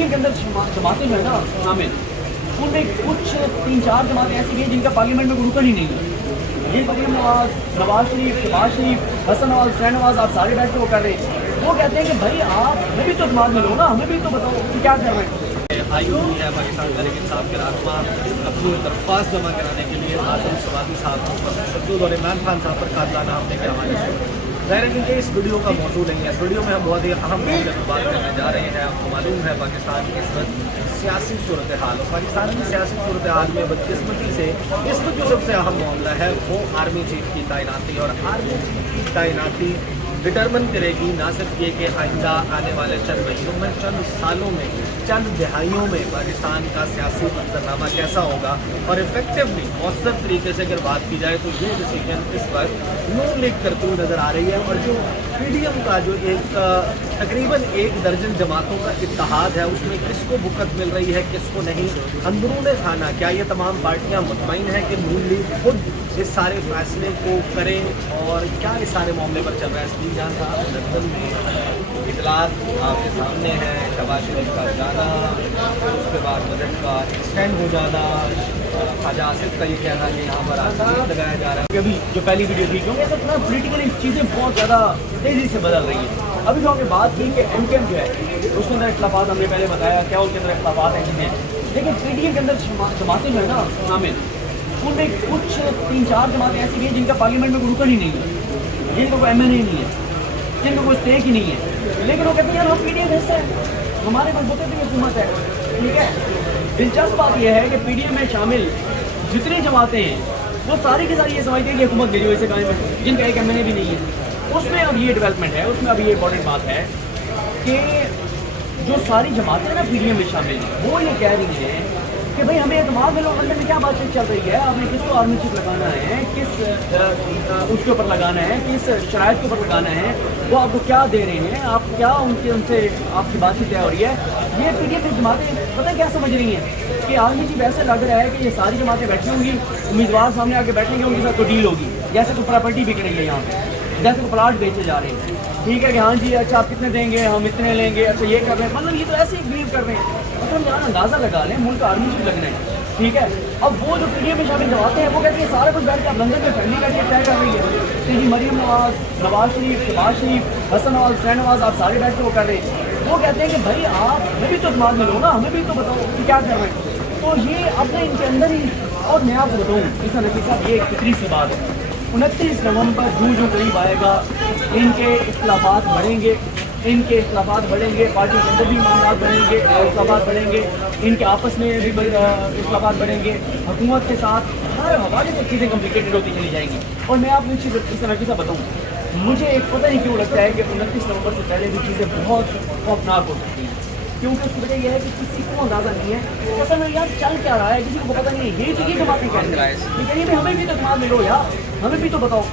PDM के अंदर जमातें जो है ना शामिल, उनमें कुछ 3-4 जमातें ऐसी भी हैं जिनका पार्लियामेंट में कोई रुकन ही नहीं है। ये मरीम नवाज, नवाज शरीफ, शहबाज शरीफ, हसन नवाज, हुसैन नवाज, आप सारे बैठ के वो कर रहे हैं। वो कहते हैं कि भाई आप हमें भी तो जमात में लो ना, हमें भी तो बताओ कि क्या कर रहे हैं। आई हुई है पाकिस्तान तहरीक इंसाफ के रहनुमा अपनी दरख्वास्त जमा कराने के लिए आज़म सवादी साहब पर तशद्दुद और इमरान खान साहब पर कातिलाना हमले के हवाले से। ज़ाहिर है कि इस वीडियो का मौजूद नहीं है। इस वीडियो में हम बहुत ही अहम मौके पर बात करने जा रहे हैं। आपको मालूम है पाकिस्तान की इस वक्त सियासी सूरत हाल, और पाकिस्तान की सियासी सूरत हाल में बदकिस्मती से इस वक्त जो सबसे अहम मामला है वो आर्मी चीफ की तैनाती, और आर्मी चीफ की तैनाती डिटरमिन करेगी ना सिर्फ ये कि आइंदा आने वाले चंद महीनों में, चंद सालों में, चंद दिहाइयों में पाकिस्तान का सियासी मंजरनामा कैसा होगा, और इफेक्टिवली मौसर तरीके से अगर बात की जाए तो ये डिसीजन इस वक्त नून लीग करती हुई नज़र आ रही है। और जो पीडीएम का जो एक तकरीबन 1 दर्जन जमातों का इत्तेहाद है, उसमें किसको बुकत मिल रही है, किसको नहीं, अंदरूने खाना क्या ये तमाम पार्टियां मुतमईन हैं कि नून लीग खुद इस सारे फैसले को करें, और क्या इस सारे मामले पर चल रहा है। इसलिए जान साहब लंदन में इतलात आपके सामने है, शहबाज शरीफ का जाना, उसके बाद बजट का एक्सटेंड हो जाना, ख्वाजा आसिफ का ये कहना कि यहाँ पर आसानी लगाया जा रहा है। अभी जो पहली वीडियो थी, क्योंकि ऐसा थोड़ा पोलिटिकली चीज़ें बहुत ज़्यादा तेज़ी से बदल रही हैं। अभी जो हमने बात की कि एमकेएम जो है उसके अंदर इख्तलाफात हमने पहले बताया क्या उसके अंदर इख्तलाफात हैं चीज़ें, लेकिन पीडीएम के अंदर जमातें जो है ना शामिल, उनमें कुछ 3-4 जमातें ऐसी भी हैं जिनका पार्लियामेंट में कोई रुकन ही नहीं है, जिनका कोई एमएनए नहीं है, जिनका कोई स्टेक ही नहीं है, लेकिन वो कहते हैं यार हम पीडीएम हिस्सा है, हमारे पास बहुत बड़ी हुकूमत है। ठीक है, दिलचस्प बात यह है कि पीडीएम में शामिल जितनी जमातें हैं वो सारी की सारी ये समझती हैं कि हुकूमत मेरी वजह से कायम है, जिनका एक एमएनए भी नहीं है। उसमें अब ये डेवलपमेंट है, उसमें अब ये इंपॉर्टेंट बात है कि जो सारी जमातें हैं ना पीडीएम में शामिल, वो ये कह रही हैं कि भाई हमें एतमाद में, लोग अंदर में क्या बातचीत चल रही है, आपने किसको आर्मी चीफ लगाना है, किस उसके ऊपर लगाना है, किस शराइत के ऊपर लगाना है, वो आपको क्या दे रहे हैं, आप क्या उनसे आपकी बातचीत तय हो रही है। ये पीडीएम की जमातें पता क्या समझ रही हैं कि आर्मी चीफ ऐसे लग रहा है कि ये सारी जमातें बैठी होंगी, उम्मीदवार सामने आके बैठेंगे, उनके साथ कोई डील होगी, जैसे कोई प्रॉपर्टी बिक रही है यहाँ पे, जैसे कोई प्लाट बेचे जा रहे हैं। ठीक है कि हाँ जी अच्छा आप कितने देंगे, हम इतने लेंगे, अच्छा ये कर रहे हैं, मतलब ये तो ऐसे ही बिलीव कर रहे हैं। मतलब यहाँ अंदाज़ा लगा लें मुल्क आर्मी चीफ लगना है। ठीक है, अब वो जो पीडीएम में शामिल जमाते हैं वो कहते हैं सारे कुछ बैठ के आप लंदन में फैमिली बैठ के तय कर रही है कि जी मरीम नवाज, नवाज शरीफ, शहबाज शरीफ, हसन नवाज, हुसैन नवाज, आप सारे बैठ के वो कर रहे हैं। वो कहते हैं कि भाई आप हमें भी तो दिमाग में लो ना, हमें भी तो बताओ कि क्या कर रहे हैं। तो ये अपने इनके अंदर ही, और मैं आपको बताऊँ इस नबी साहब ये एक फिक्री सी बात है, 29 नवंबर जो करीब आएगा इनके इख्तलाफात बढ़ेंगे, इनके इख्तलाफात बढ़ेंगे, पार्टी के अंदर भी मामला बढ़ेंगे, इख्तलाफात बढ़ेंगे, इनके आपस में भी इख्तलाफात बढ़ेंगे, हुकूमत के साथ हर हवाले से चीज़ें कम्प्लिकेटेड होती चली जाएंगी। और मैं आपको एक चीज़ इस तरह की सा बताऊँ, मुझे एक पता नहीं क्यों लगता है कि 29 नवंबर से पहले भी चीज़ें बहुत खौफनाक हो सकती हैं, क्योंकि उसकी वजह यह है कि किसी को अंदाज़ा नहीं है असल में यहाँ चल क्या रहा है, किसी को पता नहीं है। यही तो ये जमातें कह रही है, हमें भी तो दिमाग में लो यार, हमें भी तो बताओ।